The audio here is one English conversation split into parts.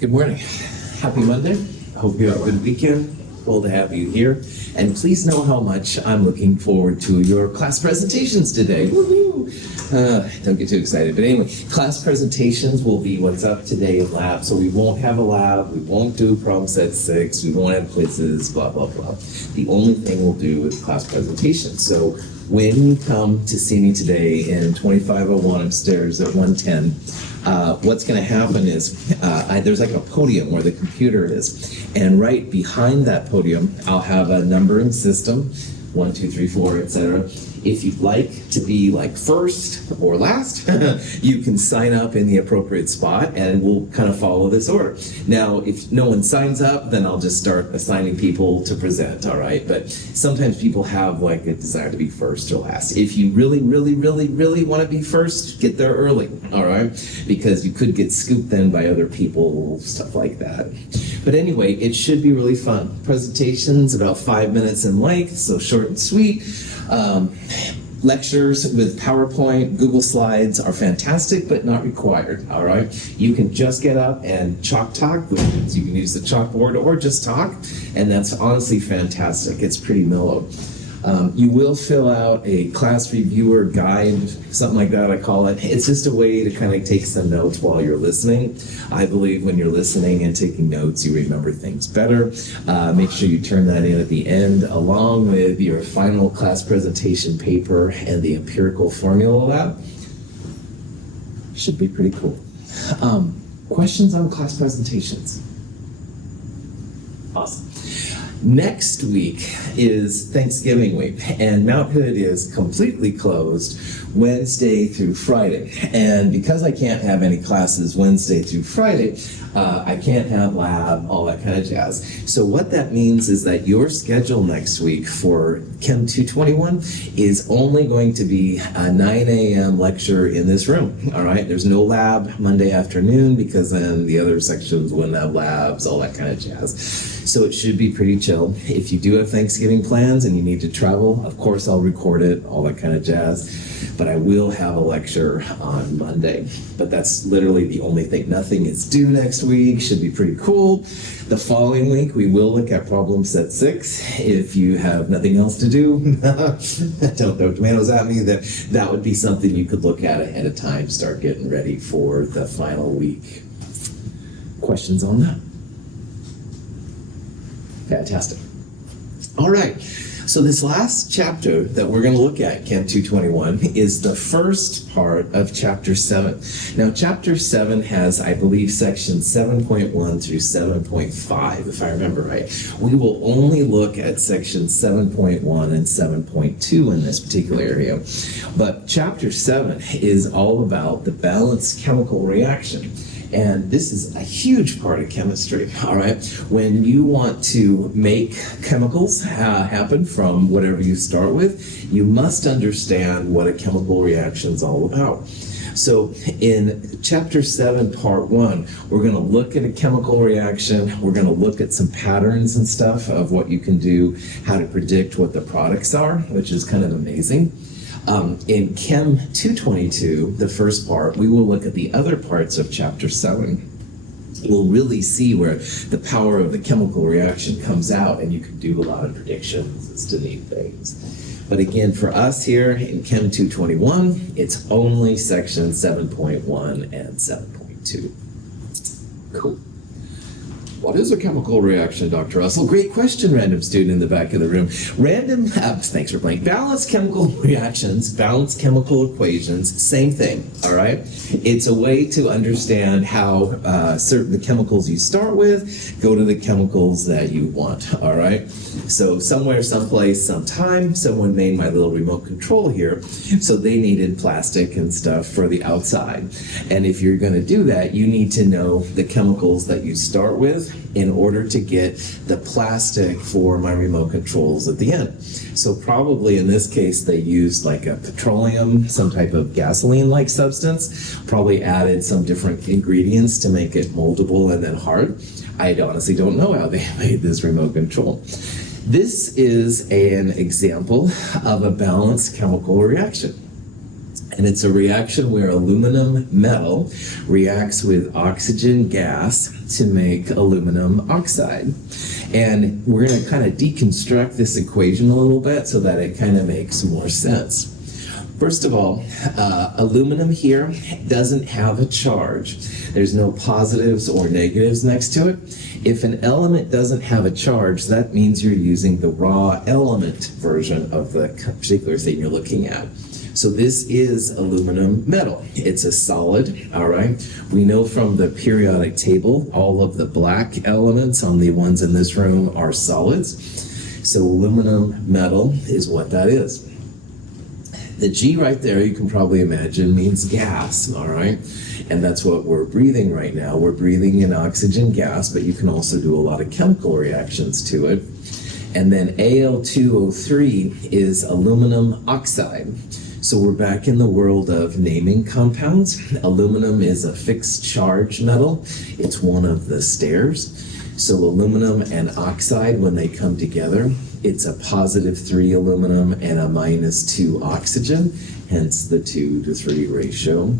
Good morning. Happy Monday. I hope you have a good weekend. Cool to have you here. And please know how much I'm looking forward to your class presentations today. Woohoo! Don't get too excited. But anyway, class presentations will be what's up today in lab. So we won't have a lab. We won't do problem set 6. We won't have quizzes, blah, blah, blah. The only thing we'll do is class presentations. So when you come to see me today in 2501 upstairs at 110, what's going to happen is there's like a podium where the computer is. And right behind that podium, I'll have a numbering system, 1, 2, 3, 4, etc. If you'd like to be like first or last, you can sign up in the appropriate spot and we'll kind of follow this order. Now, if no one signs up, then I'll just start assigning people to present, all right? But sometimes people have like a desire to be first or last. If you really, really, really, really want to be first, get there early, all right? Because you could get scooped then by other people, stuff like that. But anyway, it should be really fun. Presentations about 5 minutes in length, so short and sweet. Lectures with PowerPoint, Google Slides are fantastic, but not required, all right? You can just get up and chalk talk, which means you can use the chalkboard or just talk, and that's honestly fantastic. It's pretty mellow. You will fill out a class reviewer guide, something like that I call it. It's just a way to kind of take some notes while you're listening. I believe when you're listening and taking notes, you remember things better. Make sure you turn that in at the end, along with your final class presentation paper and the empirical formula lab. Should be pretty cool. Questions on class presentations? Awesome. Next week is Thanksgiving week, and Mount Hood is completely closed Wednesday through Friday. And because I can't have any classes Wednesday through Friday, I can't have lab, all that kind of jazz. So what that means is that your schedule next week for Chem 221 is only going to be a 9 a.m. lecture in this room, all right? There's no lab Monday afternoon because then the other sections wouldn't have labs, all that kind of jazz. So it should be pretty chill. If you do have Thanksgiving plans and you need to travel, of course I'll record it, all that kind of jazz. But I will have a lecture on Monday. But that's literally the only thing. Nothing is due next week. Should be pretty cool. The following week, we will look at problem set 6. If you have nothing else to do, don't throw tomatoes at me. That would be something you could look at ahead of time. Start getting ready for the final week. Questions on that? Fantastic. All right. So this last chapter that we're going to look at, Chem 221, is the first part of Chapter 7. Now, Chapter 7 has, I believe, sections 7.1 through 7.5, if I remember right. We will only look at sections 7.1 and 7.2 in this particular area. But Chapter 7 is all about the balanced chemical reaction. And this is a huge part of chemistry, all right? When you want to make chemicals happen from whatever you start with, you must understand what a chemical reaction is all about. So in Chapter 7, Part 1, we're going to look at a chemical reaction. We're going to look at some patterns and stuff of what you can do, how to predict what the products are, which is kind of amazing. In Chem 222, the first part, we will look at the other parts of Chapter 7. We'll really see where the power of the chemical reaction comes out, and you can do a lot of predictions as to neat things. But again, for us here in Chem 221, it's only section 7.1 and 7.2. Cool. What is a chemical reaction, Dr. Russell? Great question, random student in the back of the room. Thanks for playing. Balanced chemical reactions, balanced chemical equations, same thing, all right? It's a way to understand how the chemicals you start with go to the chemicals that you want, all right? So somewhere, someplace, sometime, someone made my little remote control here, so they needed plastic and stuff for the outside. And if you're going to do that, you need to know the chemicals that you start with in order to get the plastic for my remote controls at the end. So probably in this case, they used like a petroleum, some type of gasoline-like substance, probably added some different ingredients to make it moldable and then hard. I honestly don't know how they made this remote control. This is an example of a balanced chemical reaction. And it's a reaction where aluminum metal reacts with oxygen gas to make aluminum oxide. And we're going to kind of deconstruct this equation a little bit so that it kind of makes more sense. First of all, aluminum here doesn't have a charge. There's no positives or negatives next to it. If an element doesn't have a charge, that means you're using the raw element version of the particular thing you're looking at. So this is aluminum metal. It's a solid, all right? We know from the periodic table, all of the black elements on the ones in this room are solids. So aluminum metal is what that is. The G right there, you can probably imagine, means gas, all right? And that's what we're breathing right now. We're breathing in oxygen gas, but you can also do a lot of chemical reactions to it. And then Al2O3 is aluminum oxide. So we're back in the world of naming compounds. Aluminum is a fixed charge metal. It's one of the stairs. So aluminum and oxide, when they come together, it's a +3 aluminum and a -2 oxygen, hence the 2-to-3 ratio.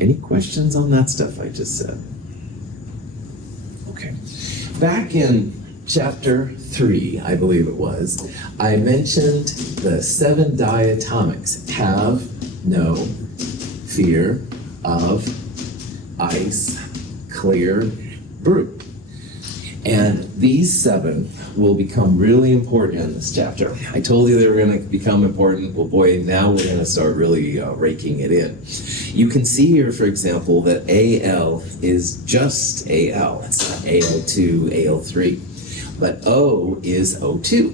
Any questions on that stuff I just said? Okay. Back in chapter 3, I believe it was, I mentioned the 7 diatomics. Have no fear of ice, clear, brew. And these 7 will become really important in this chapter. I told you they were going to become important. Well, boy, now we're going to start really raking it in. You can see here, for example, that Al is just Al. It's not Al2, Al3. But O is O2.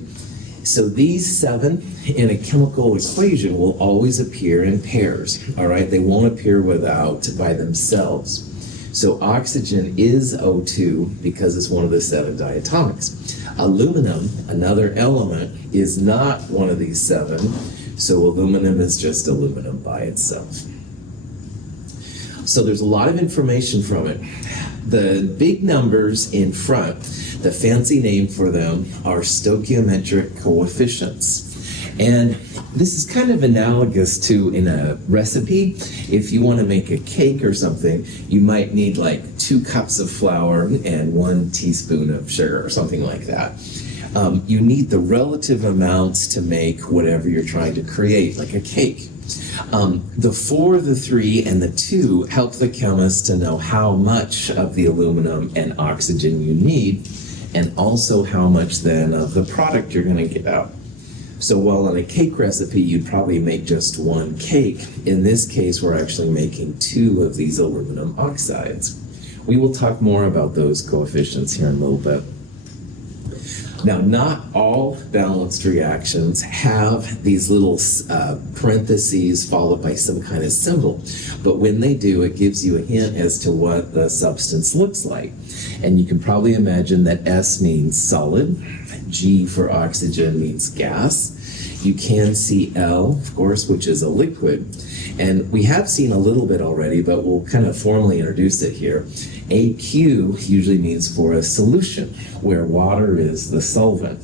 So these 7 in a chemical equation will always appear in pairs, all right? They won't appear by themselves. So oxygen is O2 because it's one of the 7 diatomics. Aluminum, another element, is not one of these 7, so aluminum is just aluminum by itself. So there's a lot of information from it. The big numbers in front, the fancy name for them are stoichiometric coefficients. And this is kind of analogous to in a recipe. If you want to make a cake or something, you might need like 2 cups of flour and 1 teaspoon of sugar or something like that. You need the relative amounts to make whatever you're trying to create, like a cake. The 4, the 3, and the 2 help the chemist to know how much of the aluminum and oxygen you need, and also how much then of the product you're going to get out. So while in a cake recipe, you'd probably make just 1 cake, in this case, we're actually making 2 of these aluminum oxides. We will talk more about those coefficients here in a little bit. Now, not all balanced reactions have these little parentheses followed by some kind of symbol, but when they do, it gives you a hint as to what the substance looks like. And you can probably imagine that S means solid, G for oxygen means gas. You can see L, of course, which is a liquid. And we have seen a little bit already, but we'll kind of formally introduce it here. AQ usually means for a solution, where water is the solvent.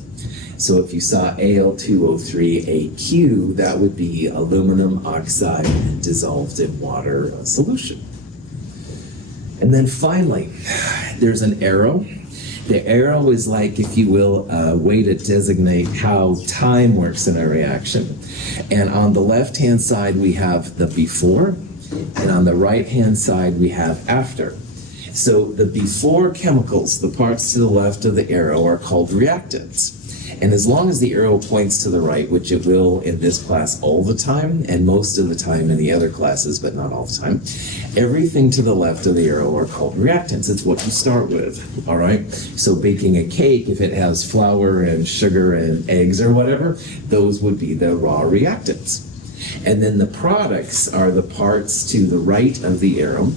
So if you saw Al2O3AQ, that would be aluminum oxide dissolved in water solution. And then finally, there's an arrow. The arrow is like, if you will, a way to designate how time works in a reaction. And on the left-hand side, we have the before, and on the right-hand side, we have after. So the before chemicals, the parts to the left of the arrow, are called reactants. And as long as the arrow points to the right, which it will in this class all the time, and most of the time in the other classes, but not all the time, everything to the left of the arrow are called reactants. It's what you start with, all right? So baking a cake, if it has flour and sugar and eggs or whatever, those would be the raw reactants. And then the products are the parts to the right of the arrow.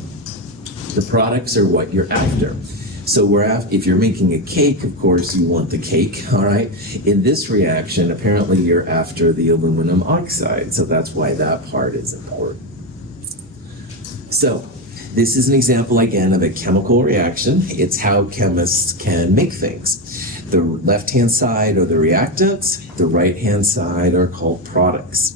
The products are what you're after. So if you're making a cake, of course, you want the cake, all right? In this reaction, apparently you're after the aluminum oxide, so that's why that part is important. So this is an example, again, of a chemical reaction. It's how chemists can make things. The left-hand side are the reactants, the right-hand side are called products.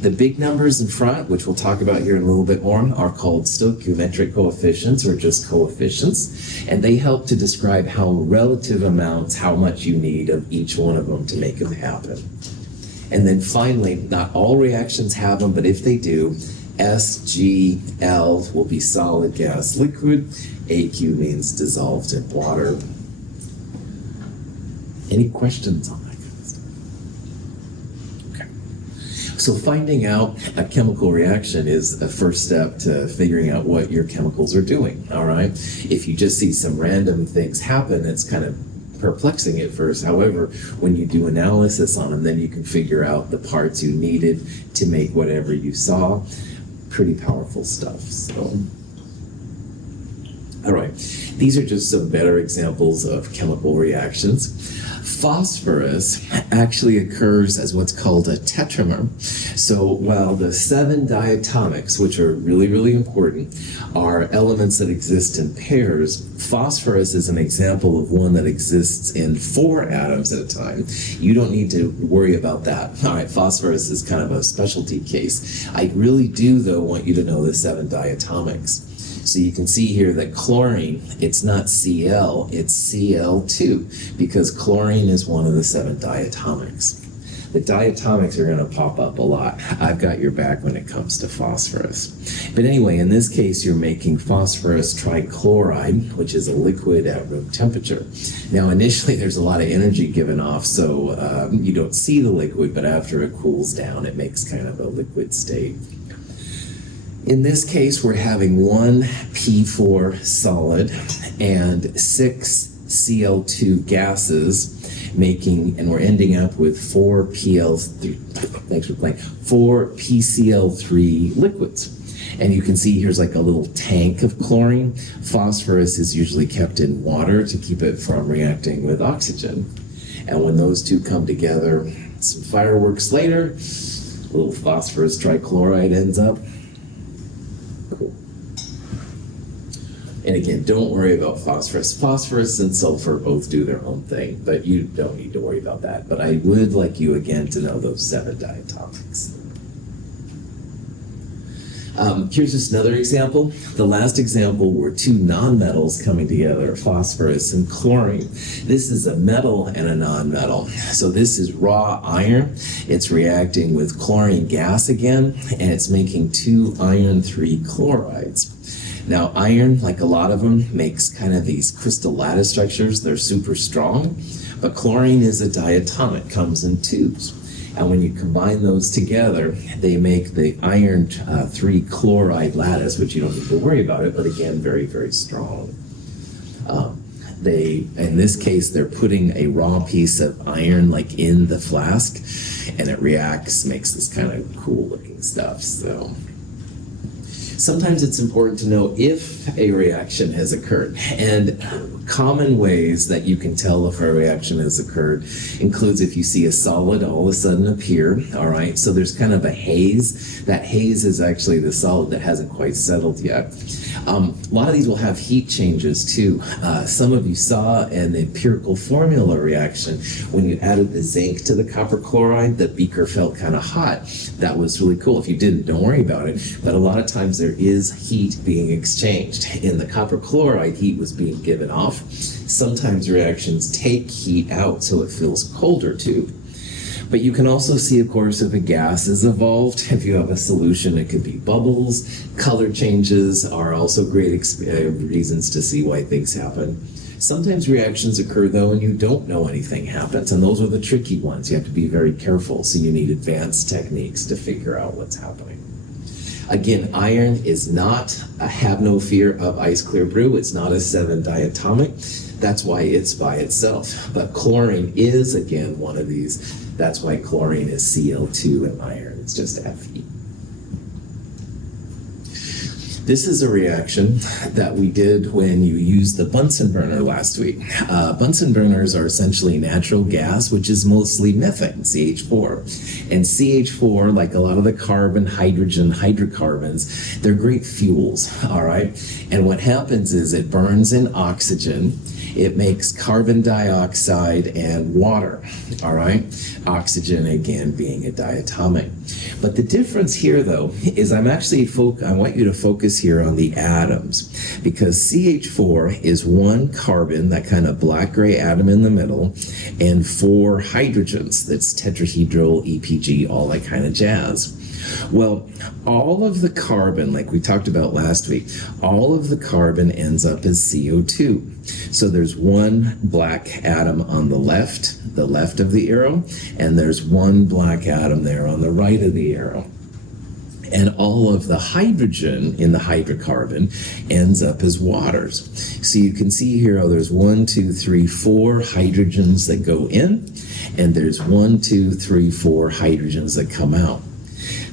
The big numbers in front, which we'll talk about here in a little bit more, are called stoichiometric coefficients, or just coefficients, and they help to describe how relative amounts, how much you need of each one of them to make them happen. And then finally, not all reactions have them, but if they do, SgL will be solid, gas, liquid. AQ means dissolved in water. Any questions on that kind of stuff? Okay. So finding out a chemical reaction is a first step to figuring out what your chemicals are doing, all right? If you just see some random things happen, it's kind of perplexing at first. However, when you do analysis on them, then you can figure out the parts you needed to make whatever you saw. Pretty powerful stuff. So, all right, these are just some better examples of chemical reactions. Phosphorus actually occurs as what's called a tetramer. So while the 7 diatomics, which are really, really important, are elements that exist in pairs, phosphorus is an example of one that exists in 4 atoms at a time. You don't need to worry about that. All right, phosphorus is kind of a specialty case. I really do, though, want you to know the 7 diatomics. So you can see here that chlorine, it's not Cl, it's Cl2, because chlorine is one of the 7 diatomics. The diatomics are going to pop up a lot. I've got your back when it comes to phosphorus. But anyway, in this case, you're making phosphorus trichloride, which is a liquid at room temperature. Now, initially, there's a lot of energy given off, so you don't see the liquid, but after it cools down, it makes kind of a liquid state. In this case, we're having 1 P4 solid and 6 Cl2 gases and we're ending up with 4 PCl3 liquids. And you can see here's like a little tank of chlorine. Phosphorus is usually kept in water to keep it from reacting with oxygen. And when those two come together, some fireworks later, a little phosphorus trichloride ends up. Cool. And again, don't worry about phosphorus. Phosphorus and sulfur both do their own thing, but you don't need to worry about that. But I would like you again to know those 7 diatomics. Here's just another example. The last example were 2 nonmetals coming together, phosphorus and chlorine. This is a metal and a nonmetal. So this is raw iron. It's reacting with chlorine gas again, and it's making 2 iron 3 chlorides. Now, iron, like a lot of them, makes kind of these crystal lattice structures. They're super strong, but chlorine is a diatomic, comes in tubes. And when you combine those together, they make the iron 3 chloride lattice, which you don't need to worry about it, but again, very, very strong. In this case, they're putting a raw piece of iron like in the flask, and it reacts, makes this kind of cool looking stuff. So sometimes it's important to know if a reaction has occurred, and common ways that you can tell if a reaction has occurred includes if you see a solid all of a sudden appear, all right? So there's kind of a haze. That haze is actually the solid that hasn't quite settled yet. A lot of these will have heat changes too. Some of you saw in the empirical formula reaction, when you added the zinc to the copper chloride, the beaker felt kind of hot. That was really cool. If you didn't, don't worry about it. But a lot of times there is heat being exchanged. In the copper chloride, heat was being given off. Sometimes reactions take heat out so it feels colder too. But you can also see, of course, if a gas is evolved. If you have a solution, it could be bubbles. Color changes are also great reasons to see why things happen. Sometimes reactions occur, though, and you don't know anything happens, and those are the tricky ones. You have to be very careful, so you need advanced techniques to figure out what's happening. Again, iron is not a have no fear of ice clear brew. It's not a 7 diatomic. That's why it's by itself. But chlorine is, again, one of these. That's why chlorine is Cl2 and iron. It's just Fe. This is a reaction that we did when you used the Bunsen burner last week. Bunsen burners are essentially natural gas, which is mostly methane, CH4. And CH4, like a lot of the carbon, hydrogen, hydrocarbons, they're great fuels, all right? And what happens is it burns in oxygen. It makes carbon dioxide and water, all right? Oxygen, again, being a diatomic. But the difference here, though, is I want you to focus here on the atoms, because CH4 is one carbon, that kind of black-gray atom in the middle, and 4 hydrogens. That's tetrahedral, EPG, all that kind of jazz. Well, all of the carbon, like we talked about last week, all of the carbon ends up as CO2. So there's one black atom on the left of the arrow, and there's one black atom there on the right of the arrow. And all of the hydrogen in the hydrocarbon ends up as waters. So you can see here how there's 1, 2, 3, 4 hydrogens that go in, and there's 1, 2, 3, 4 hydrogens that come out.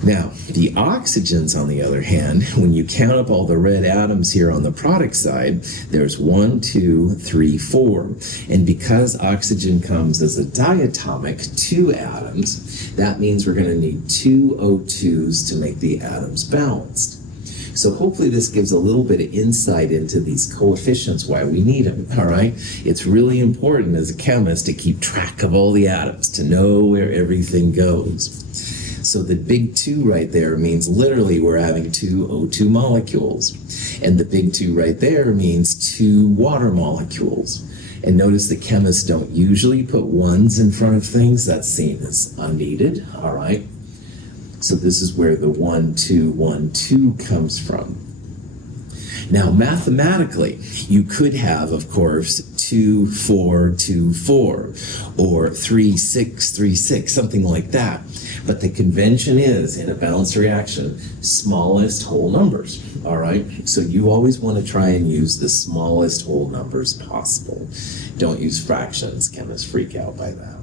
Now, the oxygens, on the other hand, when you count up all the red atoms here on the product side, there's 1, 2, 3, 4. And because oxygen comes as a diatomic, 2 atoms, that means we're going to need 2 O2s to make the atoms balanced. So hopefully this gives a little bit of insight into these coefficients, why we need them, all right? It's really important as a chemist to keep track of all the atoms, to know where everything goes. So the big 2 right there means literally we're having 2 O2 molecules. And the big 2 right there means 2 water molecules. And notice the chemists don't usually put 1s in front of things. That's seen as unneeded, all right? So this is where the 1, 2, 1, 2 comes from. Now, mathematically, you could have, of course, 2, 4, 2, 4, or 3, 6, 3, 6, something like that. But the convention is, in a balanced reaction, smallest whole numbers, all right? So you always want to try and use the smallest whole numbers possible. Don't use fractions. Chemists freak out by that.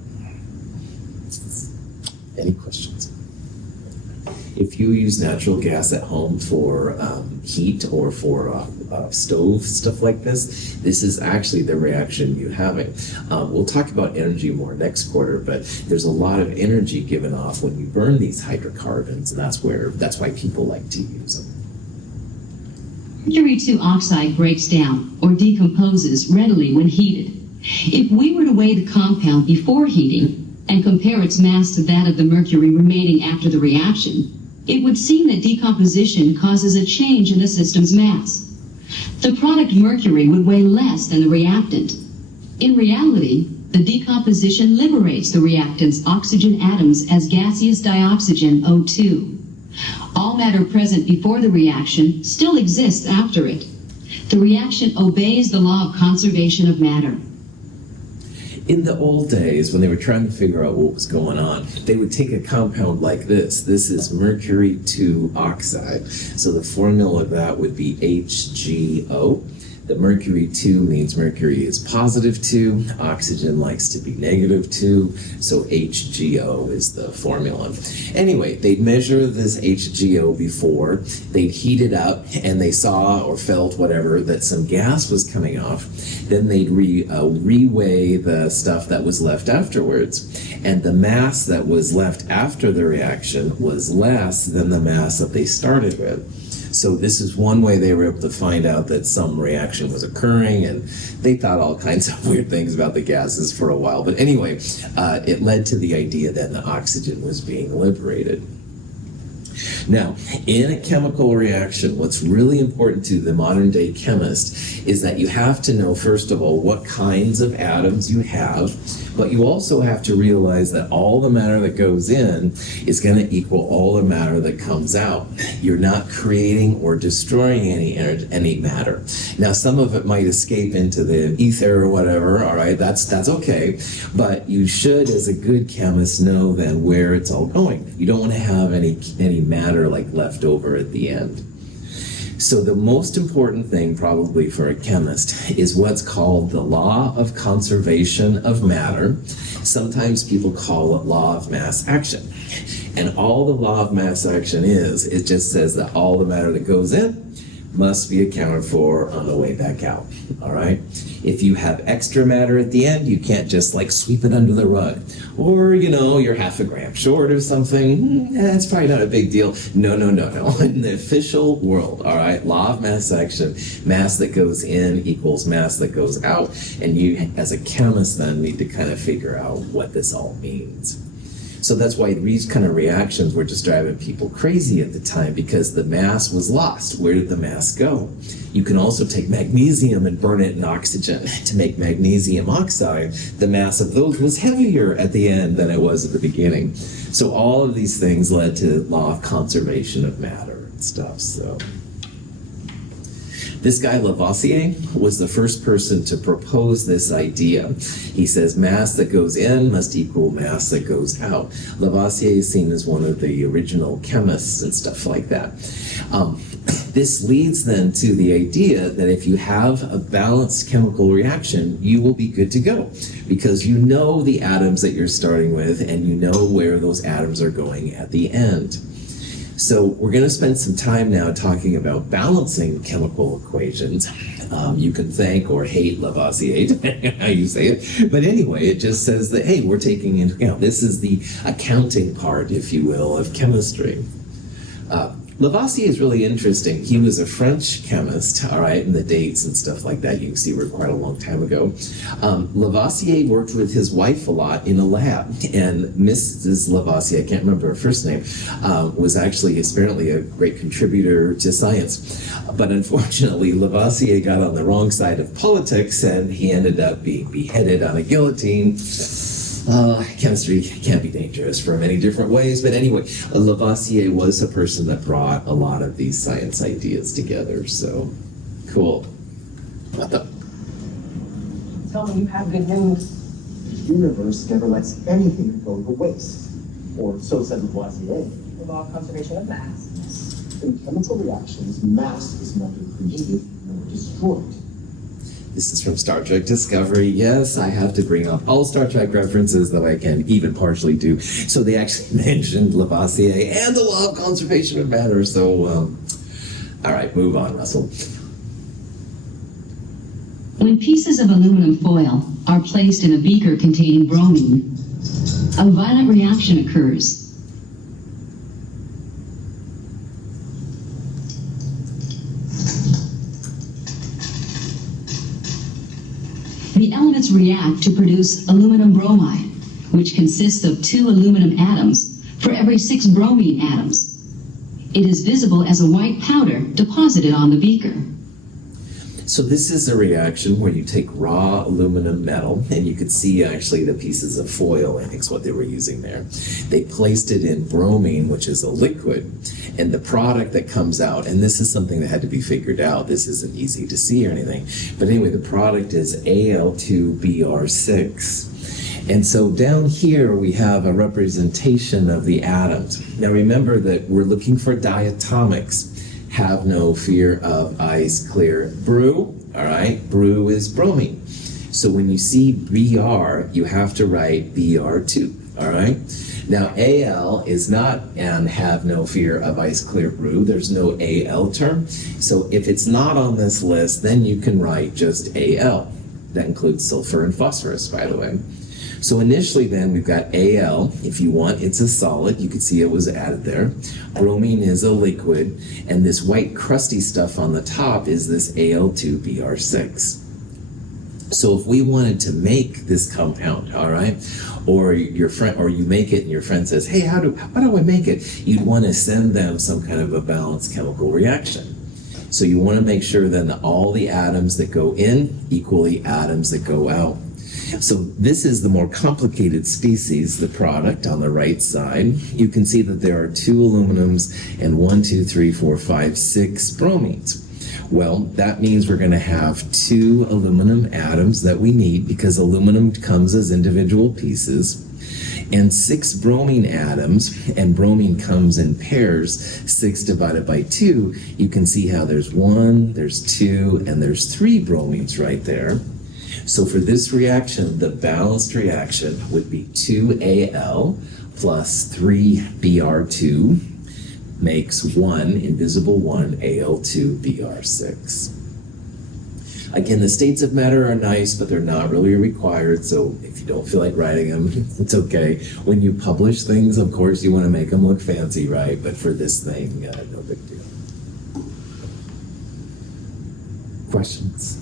Any questions? If you use natural gas at home for heat or for stove, stuff like this, this is actually the reaction you're having. We'll talk about energy more next quarter, but there's a lot of energy given off when you burn these hydrocarbons, and that's why people like to use them. Mercury 2 oxide breaks down or decomposes readily when heated. If we were to weigh the compound before heating and compare its mass to that of the mercury remaining after the reaction, it would seem that decomposition causes a change in the system's mass. The product mercury would weigh less than the reactant. In reality, the decomposition liberates the reactant's oxygen atoms as gaseous dioxygen O2. All matter present before the reaction still exists after it. The reaction obeys the law of conservation of matter. In the old days, when they were trying to figure out what was going on, they would take a compound like this. This is mercury 2 oxide. So the formula of that would be HgO. The mercury 2 means mercury is positive 2. Oxygen likes to be negative 2. So HgO is the formula. Anyway, they'd measure this HgO before. They'd heat it up, and they saw or felt whatever that some gas was coming off. Then they'd reweigh the stuff that was left afterwards. And the mass that was left after the reaction was less than the mass that they started with. So this is one way they were able to find out that some reaction was occurring, and they thought all kinds of weird things about the gases for a while. But anyway, it led to the idea that the oxygen was being liberated. Now, in a chemical reaction, what's really important to the modern day chemist is that you have to know, first of all, what kinds of atoms you have, but you also have to realize that all the matter that goes in is going to equal all the matter that comes out. You're not creating or destroying any matter. Now, some of it might escape into the ether or whatever, all right, that's okay, but you should, as a good chemist, know then where it's all going. You don't want to have any matter like left over at the end. So the most important thing probably for a chemist is what's called the law of conservation of matter. Sometimes people call it law of mass action. And all the law of mass action is, it just says that all the matter that goes in must be accounted for on the way back out, all right? If you have extra matter at the end, you can't just like sweep it under the rug. Or, you're half a gram short or something, that's probably not a big deal. No. In the official world, all right, law of mass action, mass that goes in equals mass that goes out, and you, as a chemist, then need to kind of figure out what this all means. So that's why these kind of reactions were just driving people crazy at the time, because the mass was lost. Where did the mass go? You can also take magnesium and burn it in oxygen to make magnesium oxide. The mass of those was heavier at the end than it was at the beginning. So all of these things led to law of conservation of matter and stuff. So this guy Lavoisier was the first person to propose this idea. He says mass that goes in must equal mass that goes out. Lavoisier is seen as one of the original chemists and stuff like that. This leads then to the idea that if you have a balanced chemical reaction, you will be good to go, because you know the atoms that you're starting with and you know where those atoms are going at the end. So we're going to spend some time now talking about balancing chemical equations. You can thank or hate Lavoisier, depending on how you say it. But anyway, it just says that, hey, we're taking into account, this is the accounting part, if you will, of chemistry. Lavoisier is really interesting. He was a French chemist, all right, and the dates and stuff like that, you can see were quite a long time ago. Lavoisier worked with his wife a lot in a lab, and Mrs. Lavoisier, I can't remember her first name, was actually apparently a great contributor to science. But unfortunately, Lavoisier got on the wrong side of politics, and he ended up being beheaded on a guillotine. Chemistry can be dangerous for many different ways, but anyway, Lavoisier was a person that brought a lot of these science ideas together, so cool. Tell me you have good news. The universe never lets anything go to waste, or so said Lavoisier. The law of conservation of mass. In chemical reactions, mass is neither created nor destroyed. This is from Star Trek Discovery. Yes, I have to bring up all Star Trek references that I can even partially do. So they actually mentioned Lavoisier and the law of conservation of matter. So, all right, move on, Russell. When pieces of aluminum foil are placed in a beaker containing bromine, a violent reaction occurs. The elements react to produce aluminum bromide, which consists of 2 aluminum atoms for every 6 bromine atoms. It is visible as a white powder deposited on the beaker. So this is a reaction where you take raw aluminum metal, and you could see actually the pieces of foil, I think is what they were using there. They placed it in bromine, which is a liquid, and the product that comes out, and this is something that had to be figured out, this isn't easy to see or anything, but anyway, the product is Al2Br6. And so down here we have a representation of the atoms. Now remember that we're looking for diatomics. Have no fear of ice clear brew, all right? Brew is bromine. So when you see Br, you have to write Br2, all right? Now Al is not and have no fear of ice clear brew. There's no Al term. So if it's not on this list, then you can write just Al. That includes sulfur and phosphorus, by the way. So initially then we've got Al. If you want, it's a solid. You can see it was added there. Bromine is a liquid. And this white crusty stuff on the top is this Al2Br6. So if we wanted to make this compound, all right, or your friend, or you make it and your friend says, hey, how do I make it? You'd want to send them some kind of a balanced chemical reaction. So you want to make sure then that all the atoms that go in equally atoms that go out. So this is the more complicated species, the product on the right side. You can see that there are 2 aluminums and 1, 2, 3, 4, 5, 6 bromines. Well, that means we're going to have 2 aluminum atoms that we need because aluminum comes as individual pieces, and 6 bromine atoms, and bromine comes in pairs, 6 divided by 2. You can see how there's 1, there's 2, and there's 3 bromines right there. So for this reaction, the balanced reaction would be 2Al plus 3Br2. makes one, invisible one, Al2Br6. Again, the states of matter are nice, but they're not really required, so if you don't feel like writing them, it's okay. When you publish things, of course, you want to make them look fancy, right? But for this thing, no big deal. Questions?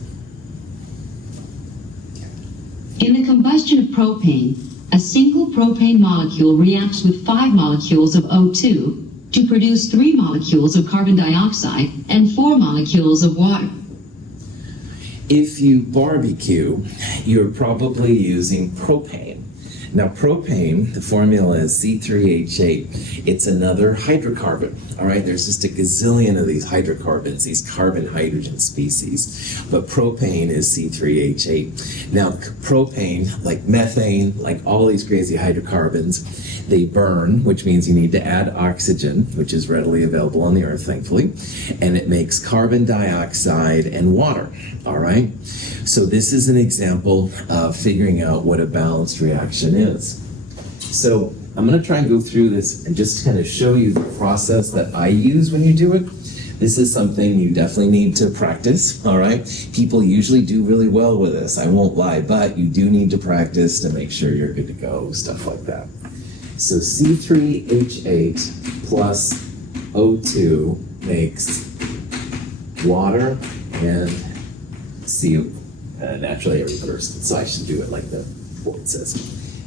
In the combustion of propane, a single propane molecule reacts with 5 molecules of O2 to produce 3 molecules of carbon dioxide and 4 molecules of water. If you barbecue, you're probably using propane. Now propane, the formula is C3H8. It's another hydrocarbon, all right? There's just a gazillion of these hydrocarbons, these carbon-hydrogen species, but propane is C3H8. Now propane, like methane, like all these crazy hydrocarbons, they burn, which means you need to add oxygen, which is readily available on the earth, thankfully, and it makes carbon dioxide and water, all right? So this is an example of figuring out what a balanced reaction is. So I'm going to try and go through this and just kind of show you the process that I use when you do it. This is something you definitely need to practice, all right? People usually do really well with this, I won't lie, but you do need to practice to make sure you're good to go, stuff like that. So C3H8 plus O2 makes water and CO. Naturally, I reversed it, so I should do it like the board says.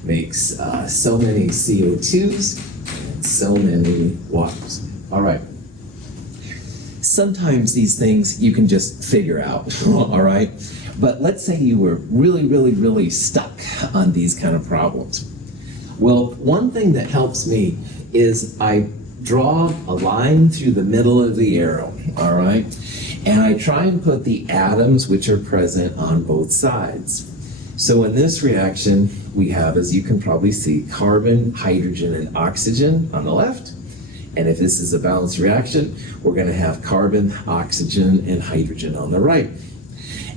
Makes so many CO2s and so many waters. All right. Sometimes these things you can just figure out, all right? But let's say you were really, really, really stuck on these kind of problems. Well, one thing that helps me is I draw a line through the middle of the arrow, all right? And I try and put the atoms which are present on both sides. So in this reaction, we have, as you can probably see, carbon, hydrogen, and oxygen on the left. And if this is a balanced reaction, we're going to have carbon, oxygen, and hydrogen on the right.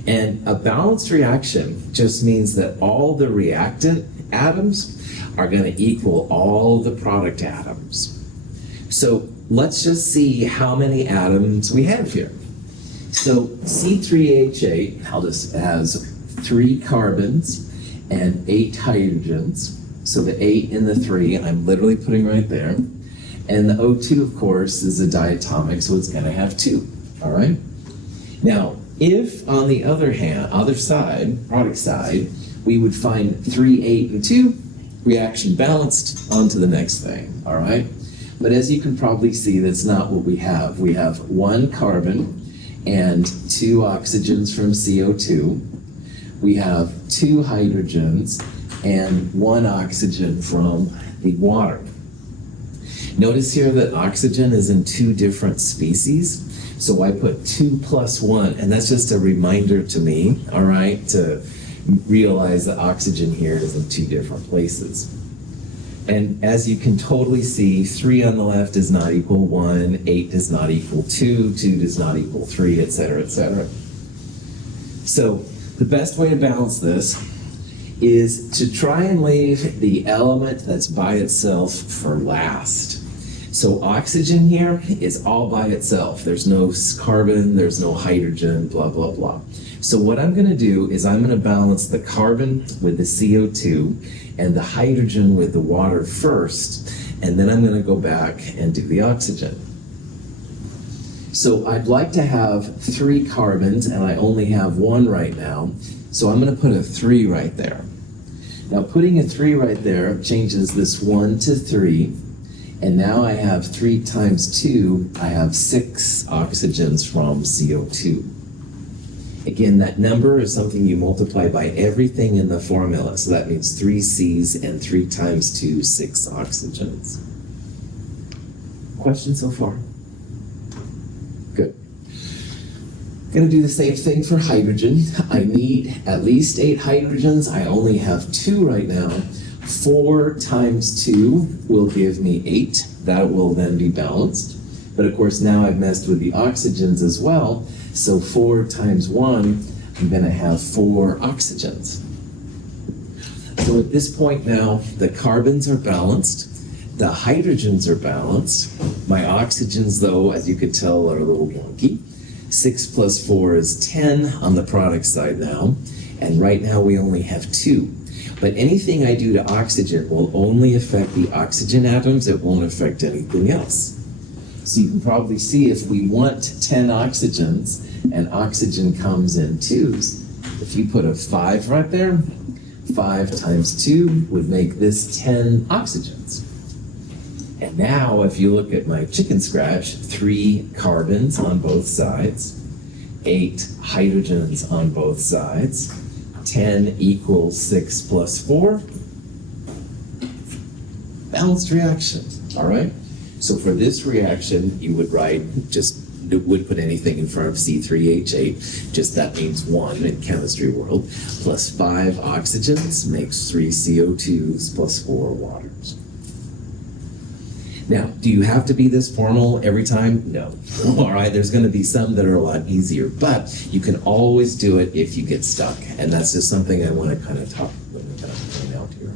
And a balanced reaction just means that all the reactant atoms are going to equal all the product atoms. So let's just see how many atoms we have here. So C3H8 has 3 carbons and 8 hydrogens. So the 8 and the 3, I'm literally putting right there. And the O2, of course, is a diatomic, so it's going to have 2. All right? Now, if on the other hand, other side, product side, we would find 3, 8, and 2, reaction balanced, on to the next thing. All right? But as you can probably see, that's not what we have. We have 1 carbon and 2 oxygens from CO2. We have 2 hydrogens and 1 oxygen from the water. Notice here that oxygen is in 2 different species. So I put 2 plus 1, and that's just a reminder to me, all right, to realize that oxygen here is in 2 different places. And as you can totally see, 3 on the left does not equal 1, 8 does not equal 2, 2 does not equal 3, etc., etc. So the best way to balance this is to try and leave the element that's by itself for last. So oxygen here is all by itself. There's no carbon, there's no hydrogen, blah, blah, blah. So what I'm going to do is I'm going to balance the carbon with the CO2 and the hydrogen with the water first, and then I'm going to go back and do the oxygen. So I'd like to have 3 carbons, and I only have 1 right now, so I'm going to put a 3 right there. Now putting a 3 right there changes this 1 to 3, and now I have 3 times 2, I have 6 oxygens from CO2. Again, that number is something you multiply by everything in the formula. So that means 3 C's and 3 times 2, 6 oxygens. Questions so far? Good. Going to do the same thing for hydrogen. I need at least 8 hydrogens. I only have 2 right now. 4 times 2 will give me 8. That will then be balanced. But of course, now I've messed with the oxygens as well. So 4 times 1, I'm going to have 4 oxygens. So at this point now, the carbons are balanced. The hydrogens are balanced. My oxygens, though, as you could tell, are a little wonky. 6 plus 4 is 10 on the product side now, and right now we only have 2. But anything I do to oxygen will only affect the oxygen atoms, it won't affect anything else. So you can probably see if we want 10 oxygens and oxygen comes in 2s, if you put a 5 right there, 5 times 2 would make this 10 oxygens. And now if you look at my chicken scratch, 3 carbons on both sides, 8 hydrogens on both sides, 10 equals 6 plus 4. Balanced reaction, all right? So for this reaction, you would write, it would put anything in front of C3H8, just that means 1 in chemistry world, plus 5 oxygens makes 3 CO2s plus 4 waters. Now, do you have to be this formal every time? No. All right, there's going to be some that are a lot easier, but you can always do it if you get stuck, and that's just something I want to kind of point out here.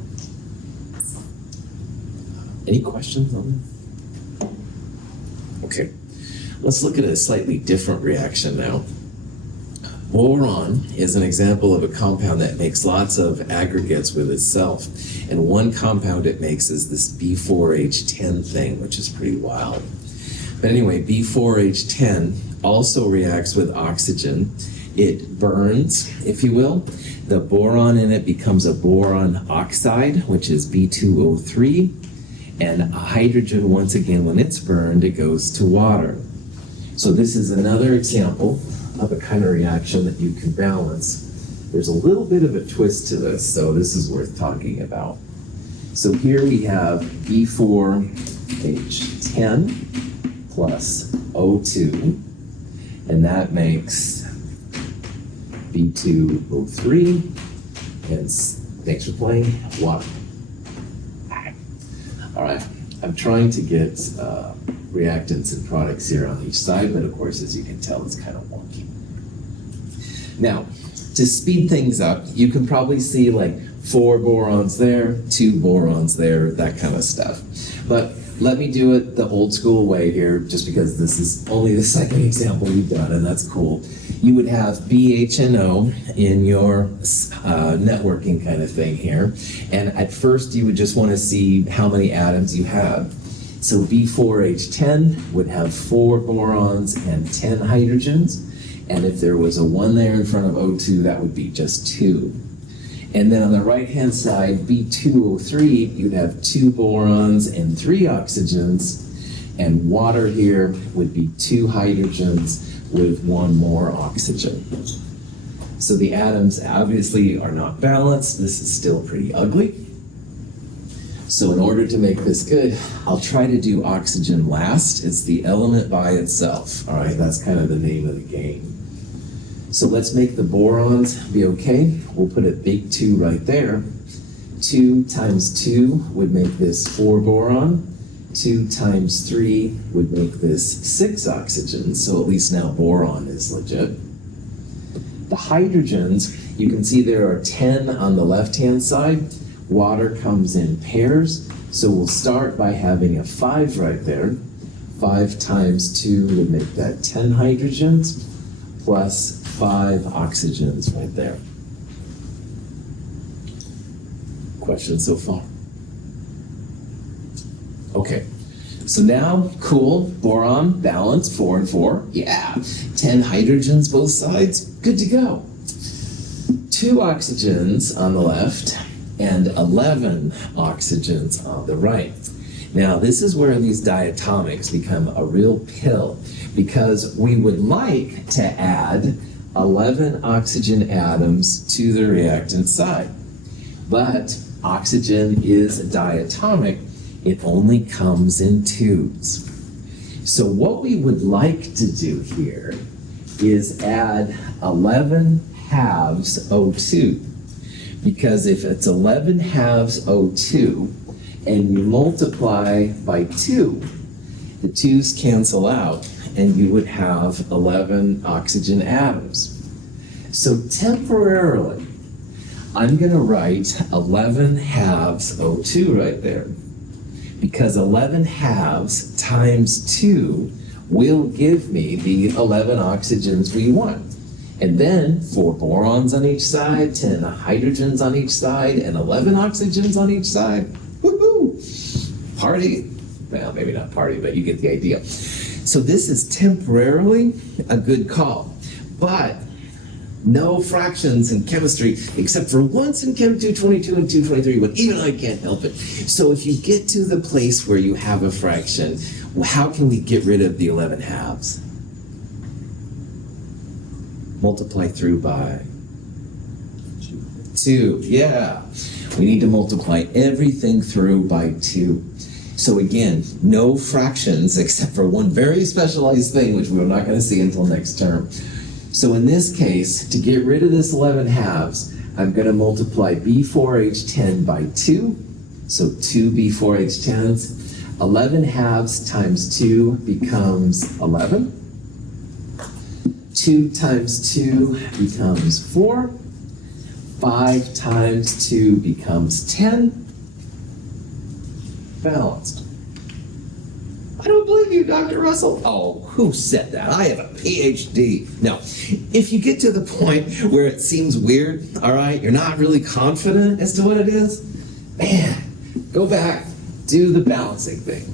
Any questions on that? Okay, let's look at a slightly different reaction now. Boron is an example of a compound that makes lots of aggregates with itself. And one compound it makes is this B4H10 thing, which is pretty wild. But anyway, B4H10 also reacts with oxygen. It burns, if you will. The boron in it becomes a boron oxide, which is B2O3. And a hydrogen, once again, when it's burned, it goes to water. So this is another example of a kind of reaction that you can balance. There's a little bit of a twist to this, so this is worth talking about. So here we have B4H10 plus O2, and that makes B2O3, and thanks for playing, water. All right, I'm trying to get reactants and products here on each side, but of course, as you can tell, it's kind of wonky. Now, to speed things up, you can probably see like 4 borons there, 2 borons there, that kind of stuff. But let me do it the old school way here, just because this is only the second example we've done, and that's cool. You would have BHNO in your networking kind of thing here. And at first, you would just want to see how many atoms you have. So B4H10 would have 4 borons and 10 hydrogens. And if there was a 1 there in front of O2, that would be just 2. And then on the right-hand side, B2O3, you'd have 2 borons and 3 oxygens. And water here would be 2 hydrogens with 1 more oxygen. So the atoms obviously are not balanced. This is still pretty ugly. So in order to make this good, I'll try to do oxygen last. It's the element by itself. All right, that's kind of the name of the game. So let's make the borons be okay. We'll put a big 2 right there. 2 times 2 would make this 4 boron. 2 times 3 would make this 6 oxygen. So at least now boron is legit. The hydrogens, you can see there are 10 on the left-hand side. Water comes in pairs, so we'll start by having a 5 right there. 5 times 2 would make that 10 hydrogens, plus 5 oxygens right there. Questions so far? Okay, so now, cool, boron, balance, 4 and 4, yeah. 10 hydrogens both sides, good to go. 2 oxygens on the left, and 11 oxygens on the right. Now, this is where these diatomics become a real pill, because we would like to add 11 oxygen atoms to the reactant side. But oxygen is diatomic. It only comes in 2s. So what we would like to do here is add 11 halves O2. Because if it's 11 halves O2 and you multiply by 2, the 2's cancel out and you would have 11 oxygen atoms. So temporarily, I'm going to write 11 halves O2 right there. because 11 halves times 2 will give me the 11 oxygens we want. And then 4 borons on each side, 10 hydrogens on each side, and 11 oxygens on each side. Woohoo! Party. Well, maybe not party, but you get the idea. So this is temporarily a good call. But no fractions in chemistry, except for once in Chem 222 and 223, but even I can't help it. So if you get to the place where you have a fraction, how can we get rid of the 11 halves? Multiply through by 2. Yeah. We need to multiply everything through by 2. So again, no fractions except for one very specialized thing, which we're not going to see until next term. So in this case, to get rid of this 11 halves, I'm going to multiply B4H10 by 2. So 2 B4H10s. 11 halves times 2 becomes 11. 2 times 2 becomes 4. 5 times 2 becomes 10. Balanced. I don't believe you, Dr. Russell. Oh, who said that? I have a PhD. Now, if you get to the point where it seems weird, all right, you're not really confident as to what it is, man, go back, do the balancing thing.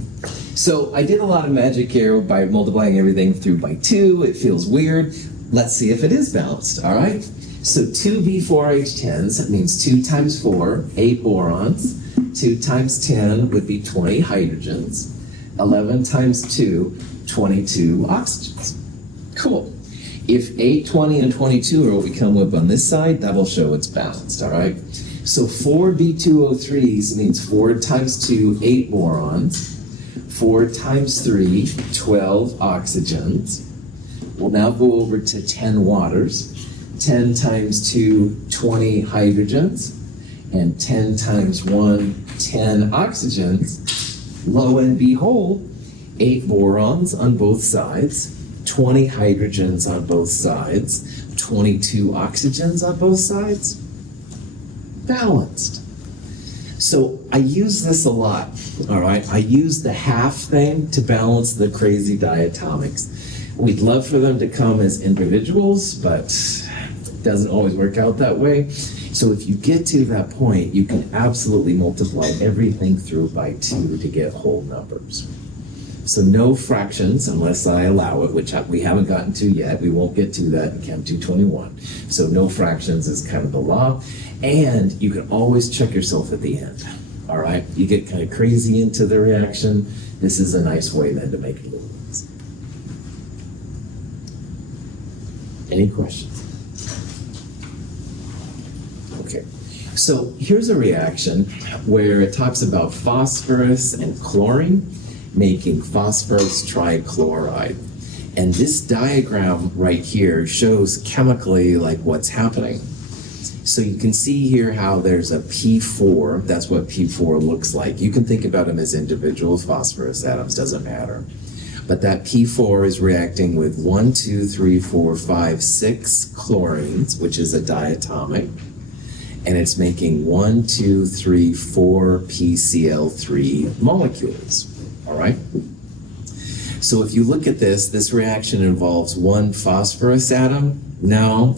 So I did a lot of magic here by multiplying everything through by 2. It feels weird. Let's see if it is balanced, all right? So 2 B4H10s, that means 2 times 4, 8 borons. 2 times 10 would be 20 hydrogens. 11 times 2, 22 oxygens. Cool. If 8, 20, and 22 are what we come up on this side, that'll show it's balanced, all right? So 4 B2O3s means 4 times 2, 8 borons. 4 times 3, 12 oxygens. We'll now go over to 10 waters. 10 times 2, 20 hydrogens. And 10 times 1, 10 oxygens. Lo and behold, 8 borons on both sides, 20 hydrogens on both sides, 22 oxygens on both sides. Balanced. So I use this a lot, all right? I use the half thing to balance the crazy diatomics. We'd love for them to come as individuals, but it doesn't always work out that way. So if you get to that point, you can absolutely multiply everything through by 2 to get whole numbers. So no fractions unless I allow it, which we haven't gotten to yet. We won't get to that in Chem 221. So no fractions is kind of the law. And you can always check yourself at the end. All right? You get kind of crazy into the reaction. This is a nice way then to make it a little easy. Any questions? Okay, so here's a reaction where it talks about phosphorus and chlorine making phosphorus trichloride. And this diagram right here shows chemically like what's happening. So you can see here how there's a P4, that's what P4 looks like. You can think about them as individual phosphorus atoms, doesn't matter. But that P4 is reacting with 1, 2, 3, 4, 5, 6 chlorines, which is a diatomic. And it's making 1, 2, 3, 4 PCl3 molecules, all right? So if you look at this reaction involves 1 phosphorus atom? No,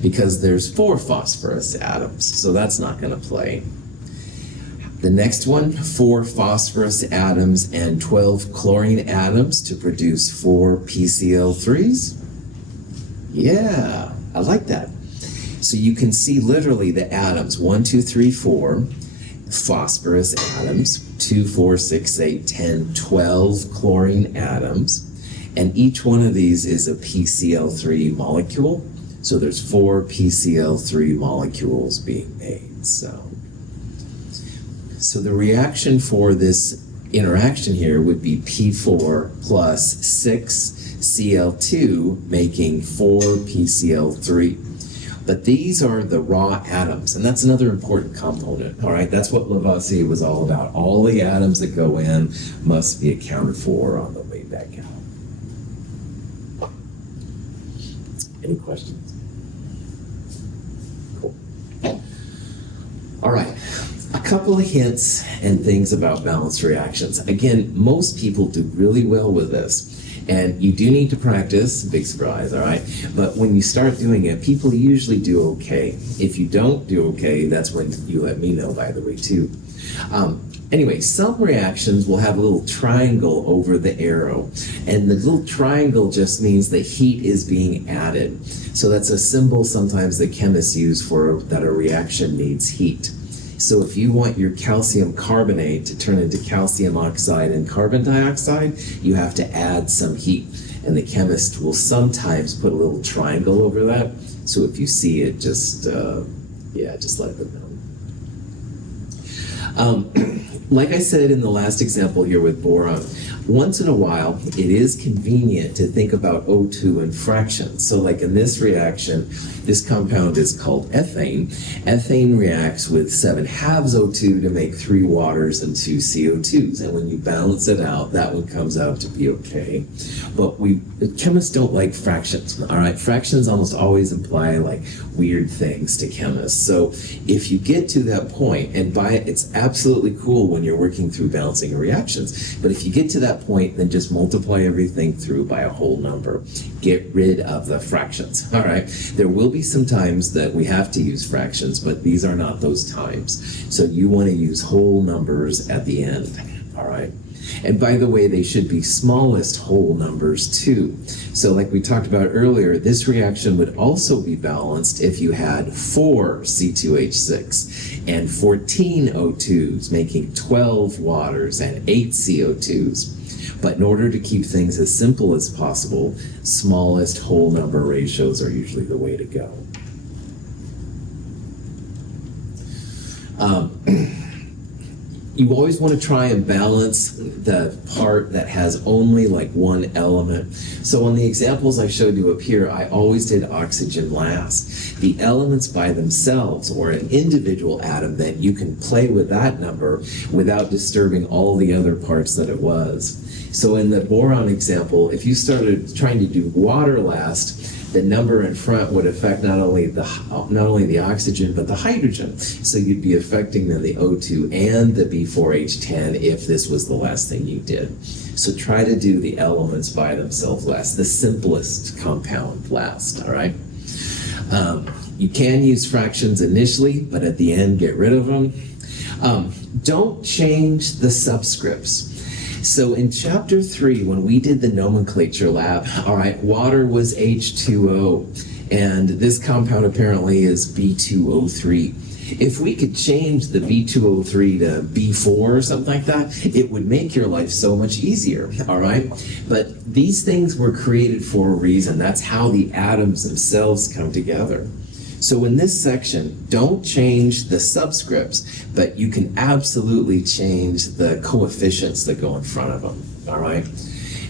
because there's 4 phosphorus atoms, so that's not gonna play. The next one, 4 phosphorus atoms and 12 chlorine atoms to produce 4 PCl3s. Yeah, I like that. So you can see literally the atoms, 1, 2, 3, 4 phosphorus atoms, 2, 4, 6, 8, 10, 12 chlorine atoms, and each one of these is a PCl3 molecule. So there's 4 PCl3 molecules being made. So the reaction for this interaction here would be P4 plus 6 Cl2 making 4 PCl3. But these are the raw atoms, and that's another important component, all right? That's what Lavoisier was all about. All the atoms that go in must be accounted for on the way back out. Any questions? Cool. All right, a couple of hints and things about balanced reactions. Again, most people do really well with this. And you do need to practice, big surprise, all right? But when you start doing it, people usually do okay. If you don't do okay, that's when you let me know, by the way, too. Anyway, some reactions will have a little triangle over the arrow. And the little triangle just means the heat is being added. So that's a symbol sometimes that chemists use for that a reaction needs heat. So if you want your calcium carbonate to turn into calcium oxide and carbon dioxide, you have to add some heat. And the chemist will sometimes put a little triangle over that. So if you see it, just let them know. Like I said in the last example here with boron, once in a while, it is convenient to think about O2 in fractions. So like in this reaction, this compound is called ethane. Ethane reacts with 7 halves O2 to make 3 waters and 2 CO2s. And when you balance it out, that one comes out to be okay. But chemists don't like fractions, all right? Fractions almost always imply like weird things to chemists. So if you get to that point, and it's absolutely cool when you're working through balancing reactions, but if you get to that point, then just multiply everything through by a whole number. Get rid of the fractions, all right? There will be some times that we have to use fractions, but these are not those times. So you want to use whole numbers at the end, all right? And by the way, they should be smallest whole numbers too. So like we talked about earlier, this reaction would also be balanced if you had 4 C2H6 and 14 O2s, making 12 waters and 8 CO2s. But in order to keep things as simple as possible, smallest whole number ratios are usually the way to go. You always want to try and balance the part that has only like one element. So on the examples I showed you up here, I always did oxygen last. The elements by themselves, or an individual atom, then you can play with that number without disturbing all the other parts that it was. So in the boron example, if you started trying to do water last, the number in front would affect not only the oxygen, but the hydrogen. So you'd be affecting then the O2 and the B4H10 if this was the last thing you did. So try to do the elements by themselves last, the simplest compound last, all right? You can use fractions initially, but at the end, get rid of them. Don't change the subscripts. So in chapter 3, when we did the nomenclature lab, all right, water was H2O, and this compound apparently is B2O3. If we could change the B2O3 to B4 or something like that, it would make your life so much easier, all right? But these things were created for a reason. That's how the atoms themselves come together. So in this section, don't change the subscripts, but you can absolutely change the coefficients that go in front of them, all right?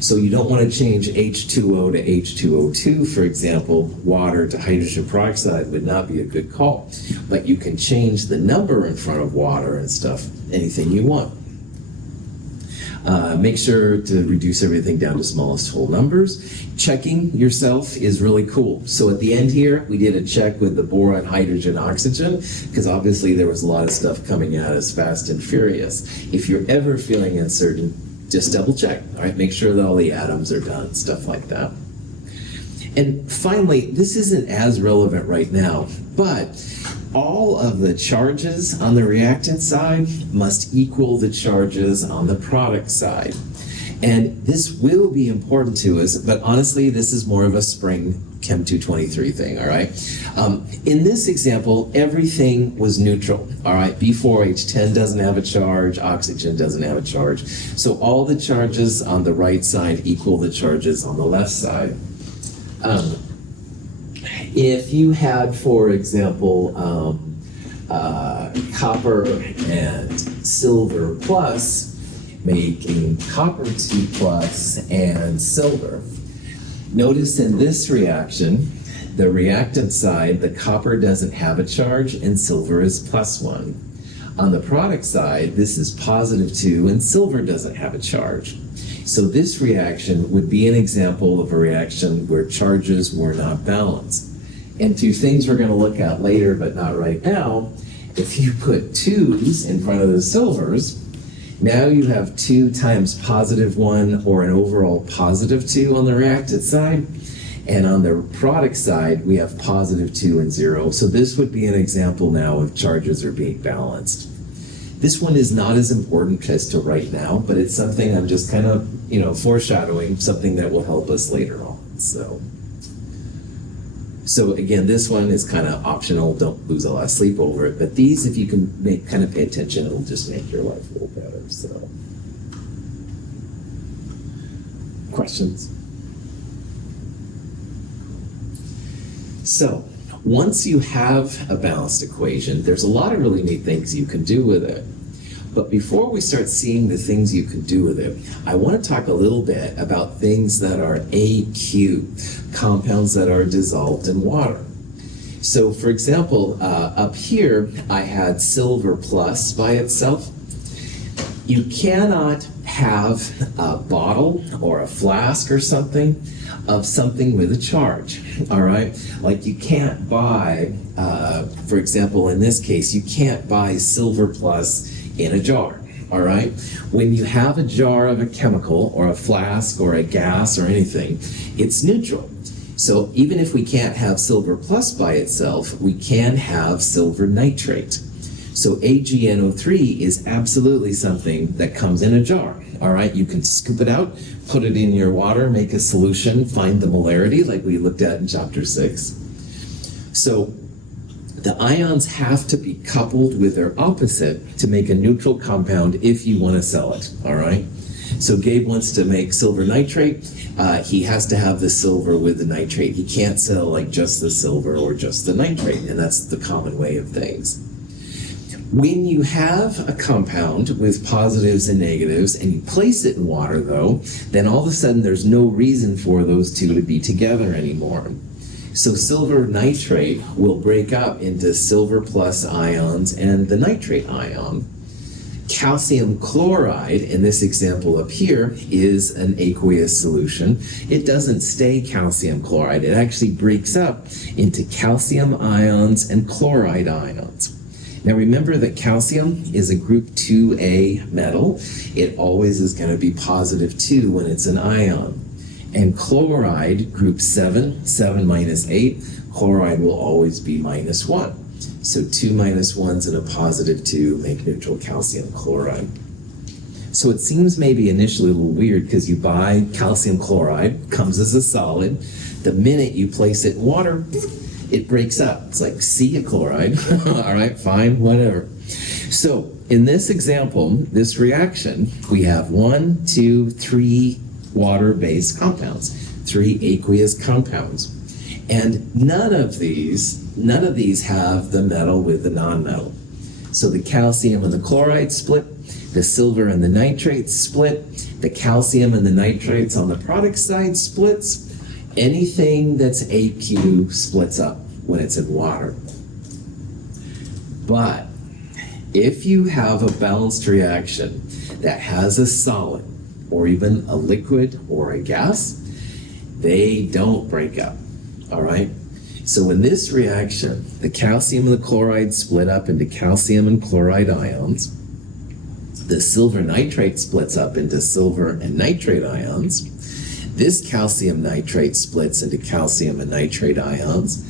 So you don't want to change H2O to H2O2, for example. Water to hydrogen peroxide would not be a good call. But you can change the number in front of water and stuff, anything you want. Make sure to reduce everything down to smallest whole numbers. Checking yourself is really cool. So at the end here, we did a check with the boron, hydrogen, oxygen, because obviously there was a lot of stuff coming at us fast and furious. If you're ever feeling uncertain, just double check, all right? Make sure that all the atoms are done, stuff like that. And finally, this isn't as relevant right now, but all of the charges on the reactant side must equal the charges on the product side. And this will be important to us, but honestly, this is more of a spring Chem 223 thing, all right? In this example, everything was neutral, all right? B4H10 doesn't have a charge, oxygen doesn't have a charge. So all the charges on the right side equal the charges on the left side. If you had, for example, copper and silver plus, making copper 2 plus and silver. Notice in this reaction, the reactant side, the copper doesn't have a charge and silver is +1. On the product side, this is +2 and silver doesn't have a charge. So this reaction would be an example of a reaction where charges were not balanced. And 2 things we're going to look at later, but not right now. If you put 2s in front of the silvers, now you have 2 times +1 or an overall +2 on the reactant side. And on the product side, we have +2 and 0. So this would be an example now of charges are being balanced. This one is not as important as to right now, but it's something I'm just kind of, foreshadowing, something that will help us later on. So again, this one is kind of optional. Don't lose a lot of sleep over it. But these, if you can kind of pay attention, it'll just make your life a little better. So, questions? So, once you have a balanced equation, there's a lot of really neat things you can do with it. But before we start seeing the things you can do with it, I want to talk a little bit about things that are AQ, compounds that are dissolved in water. So for example, up here, I had silver plus by itself. You cannot have a bottle or a flask or something of something with a charge, all right? Like you can't buy, for example, in this case, you can't buy silver plus in a jar, all right? When you have a jar of a chemical or a flask or a gas or anything, it's neutral. So even if we can't have silver plus by itself, we can have silver nitrate. So AgNO3 is absolutely something that comes in a jar, all right? You can scoop it out, put it in your water, make a solution, find the molarity like we looked at in chapter 6. So the ions have to be coupled with their opposite to make a neutral compound if you want to sell it, all right? So Gabe wants to make silver nitrate. He has to have the silver with the nitrate. He can't sell like just the silver or just the nitrate, and that's the common way of things. When you have a compound with positives and negatives and you place it in water though, then all of a sudden there's no reason for those two to be together anymore. So silver nitrate will break up into silver plus ions and the nitrate ion. Calcium chloride, in this example up here, is an aqueous solution. It doesn't stay calcium chloride. It actually breaks up into calcium ions and chloride ions. Now remember that calcium is a group 2A metal. It always is going to be +2 when it's an ion. And chloride, group 7, 7 minus 8, chloride will always be -1. So 2 -1s and a +2 make neutral calcium chloride. So it seems maybe initially a little weird because you buy calcium chloride, comes as a solid. The minute you place it in water, it breaks up. It's like, see a chloride. All right, fine, whatever. So in this example, this reaction, we have 1, 2, 3 water-based compounds, 3 aqueous compounds. And none of these have the metal with the non-metal. So the calcium and the chloride split, the silver and the nitrates split, the calcium and the nitrates on the product side splits. Anything that's AQ splits up when it's in water. But if you have a balanced reaction that has a solid, or even a liquid or a gas, they don't break up, all right? So in this reaction, the calcium and the chloride split up into calcium and chloride ions. The silver nitrate splits up into silver and nitrate ions. This calcium nitrate splits into calcium and nitrate ions,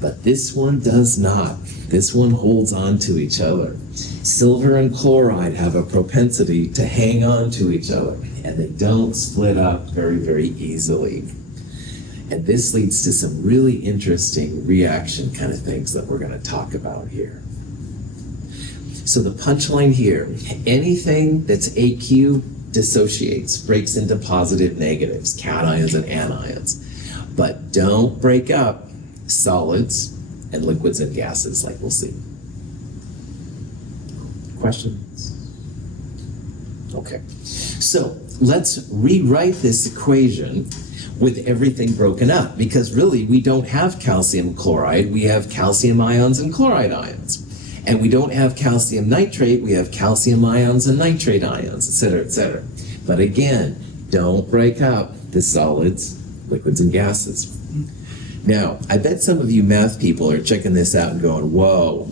but this one does not. This one holds on to each other. Silver and chloride have a propensity to hang on to each other, and they don't split up very, very easily. And this leads to some really interesting reaction kind of things that we're going to talk about here. So the punchline here, anything that's AQ dissociates, breaks into positive negatives, cations and anions, but don't break up solids and liquids and gases like we'll see. Questions? Okay, so let's rewrite this equation with everything broken up, because really we don't have calcium chloride, we have calcium ions and chloride ions. And we don't have calcium nitrate, we have calcium ions and nitrate ions, etc., etc. But again, don't break up the solids, liquids, and gases. Now, I bet some of you math people are checking this out and going, whoa.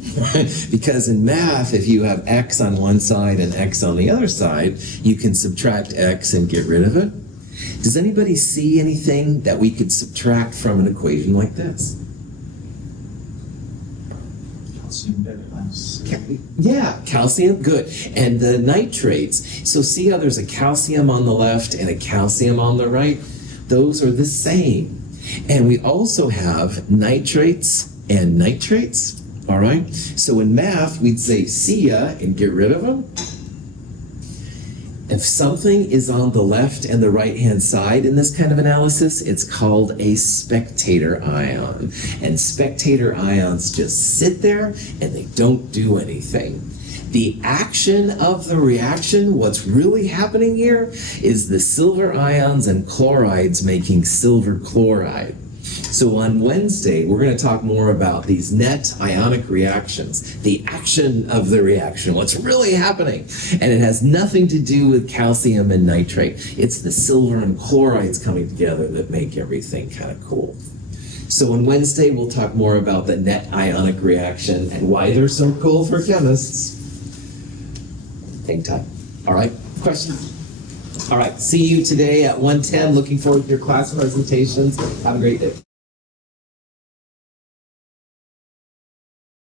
Because in math, if you have x on one side and x on the other side, you can subtract x and get rid of it. Does anybody see anything that we could subtract from an equation like this? Yeah, calcium, good. And the nitrates, so see how there's a calcium on the left and a calcium on the right? Those are the same. And we also have nitrates and nitrates, all right? So in math, we'd say see ya and get rid of them. If something is on the left and the right-hand side in this kind of analysis, it's called a spectator ion. And spectator ions just sit there and they don't do anything. The action of the reaction, what's really happening here, is the silver ions and chlorides making silver chloride. So on Wednesday, we're going to talk more about these net ionic reactions, the action of the reaction, what's really happening. And it has nothing to do with calcium and nitrate. It's the silver and chlorides coming together that make everything kind of cool. So on Wednesday, we'll talk more about the net ionic reaction and why they're so cool for chemists. Hang tight. All right, questions? All right, see you today at 1:10. Looking forward to your class presentations. Have a great day.